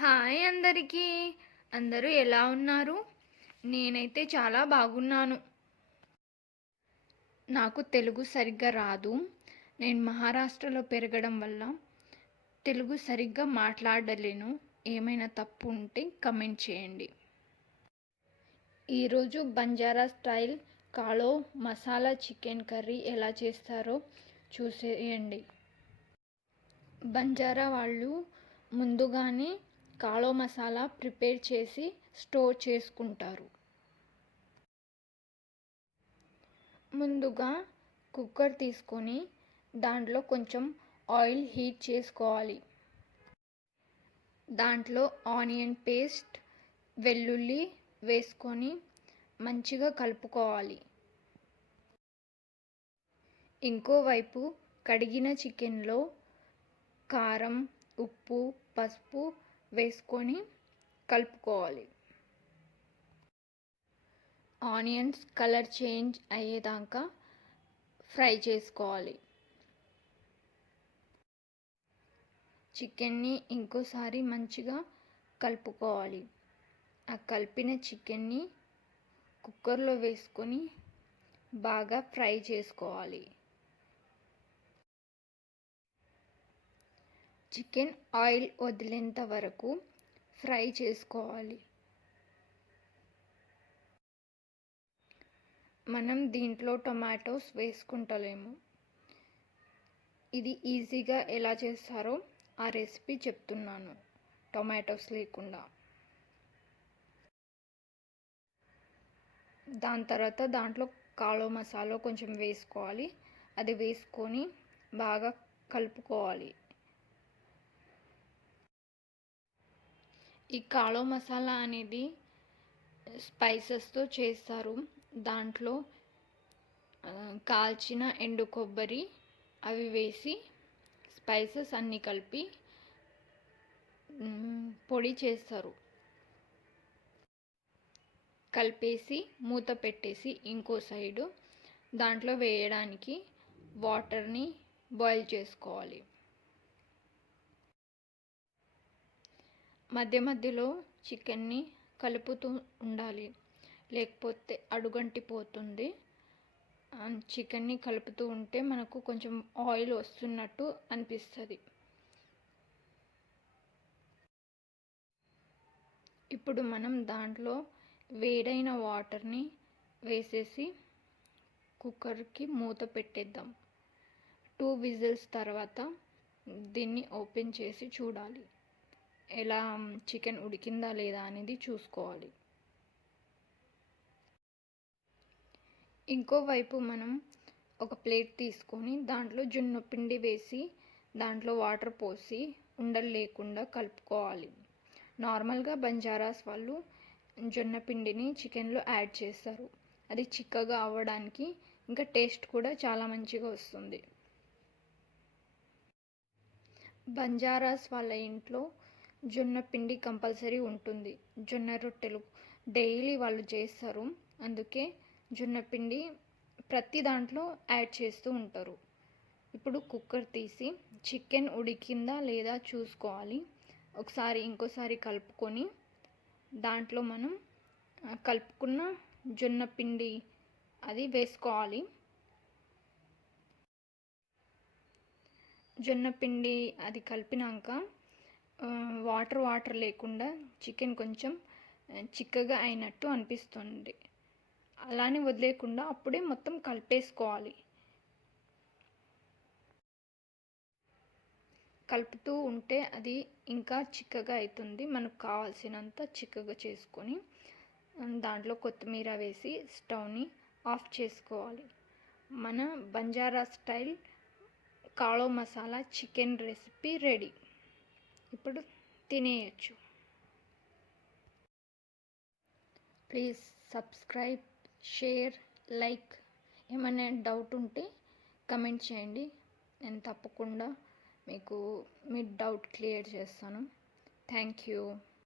Hi అందరికీ. అందరూ ఎలా ఉన్నారు? నేనైతే చాలా బాగున్నాను. నాకు తెలుగు సరిగ్గా రాదు. నేను మహారాష్ట్రలో పెరగడం వల్ల తెలుగు సరిగ్గా మాట్లాడలేను. ఏమైనా తప్పు ఉంటే కమెంట్ చేయండి. ఈరోజు బంజారా స్టైల్ కాలో మసాలా చికెన్ కర్రీ ఎలా చేస్తారో చూసేయండి. బంజారా వాళ్ళు ముందుగానే కాలో మసాలా ప్రిపేర్ చేసి స్టోర్ చేసుకుంటారు. ముందుగా కుక్కర్ తీసుకొని దాంట్లో కొంచెం ఆయిల్ హీట్ చేసుకోవాలి. దాంట్లో ఆనియన్ పేస్ట్, వెల్లుల్లి వేసుకొని మంచిగా కలుపుకోవాలి. ఇంకోవైపు కడిగిన చికెన్లో కారం, ఉప్పు, పసుపు వేసుకొని కలుపుకోవాలి. ఆనియన్స్ కలర్ చేంజ్ అయ్యేదాకా ఫ్రై చేసుకోవాలి. చికెన్ని ఇంకోసారి మంచిగా కలుపుకోవాలి. ఆ కలిపిన చికెన్ని కుక్కర్లో వేసుకొని బాగా ఫ్రై చేసుకోవాలి. చికెన్ ఆయిల్ వదిలేంత వరకు ఫ్రై చేసుకోవాలి. మనం దీంట్లో టొమాటోస్ వేసుకుంటలేము. ఇది ఈజీగా ఎలా చేస్తారో ఆ రెసిపీ చెప్తున్నాను, టొమాటోస్ లేకుండా. దాని తర్వాత దాంట్లో కాలో మసాలా కొంచెం వేసుకోవాలి. అది వేసుకొని బాగా కలుపుకోవాలి. ఈ కాలో మసాలా అనేది స్పైసెస్తో చేస్తారు. దాంట్లో కాల్చిన ఎండు కొబ్బరి అవి వేసి స్పైసెస్ అన్నీ కలిపి పొడి చేస్తారు. కలిపేసి మూత పెట్టేసి ఇంకో సైడు దాంట్లో వేయడానికి వాటర్ని బాయిల్ చేసుకోవాలి. మధ్య మధ్యలో చికెన్ని కలుపుతూ ఉండాలి, లేకపోతే అడుగంటిపోతుంది. చికెన్ని కలుపుతూ ఉంటే మనకు కొంచెం ఆయిల్ వస్తున్నట్టు అనిపిస్తుంది. ఇప్పుడు మనం దాంట్లో వేడైన వాటర్ని వేసేసి కుక్కర్కి మూత పెట్టేద్దాం. 2 విజిల్స్ తర్వాత దీన్ని ఓపెన్ చేసి చూడాలి. ఎలా చికెన్ ఉడికిందా లేదా అనేది చూసుకోవాలి. ఇంకోవైపు మనం ఒక ప్లేట్ తీసుకొని దాంట్లో జొన్న పిండి వేసి దాంట్లో వాటర్ పోసి ఉండలు లేకుండా కలుపుకోవాలి. నార్మల్గా బంజారాస్ వాళ్ళు జొన్న పిండిని చికెన్లో యాడ్ చేస్తారు. అది చిక్కగా అవ్వడానికి, ఇంకా టేస్ట్ కూడా చాలా మంచిగా వస్తుంది. బంజారాస్ వాళ్ళ ఇంట్లో జొన్న పిండి కంపల్సరీ ఉంటుంది. జొన్న రొట్టెలు డైలీ వాళ్ళు చేస్తారు. అందుకే జొన్న పిండి ప్రతి దాంట్లో యాడ్ చేస్తూ ఉంటారు. ఇప్పుడు కుక్కర్ తీసి చికెన్ ఉడికిందా లేదా చూసుకోవాలి. ఒకసారి ఇంకోసారి కలుపుకొని దాంట్లో మనం కలుపుకున్న జొన్న పిండి అది వేసుకోవాలి. జొన్న పిండి అది కలిపినాక వాటర్ లేకుండా చికెన్ కొంచెం చిక్కగా అయినట్టు అనిపిస్తుంది. అలానే వదిలేకుండా అప్పుడే మొత్తం కలిపేసుకోవాలి. కలుపుతూ ఉంటే అది ఇంకా చిక్కగా అవుతుంది. మనకు కావాల్సినంత చిక్కగా చేసుకొని దాంట్లో కొత్తిమీర వేసి స్టవ్ని ఆఫ్ చేసుకోవాలి. మన బంజారా స్టైల్ కాలో మసాలా చికెన్ రెసిపీ రెడీ. ఇప్పుడు తినేయచ్చు. Please subscribe, share, like. ఏమైనా డౌట్ ఉంటే కమెంట్ చేయండి. నేను తప్పకుండా మీకు మీ డౌట్ క్లియర్ చేస్తాను. Thank you.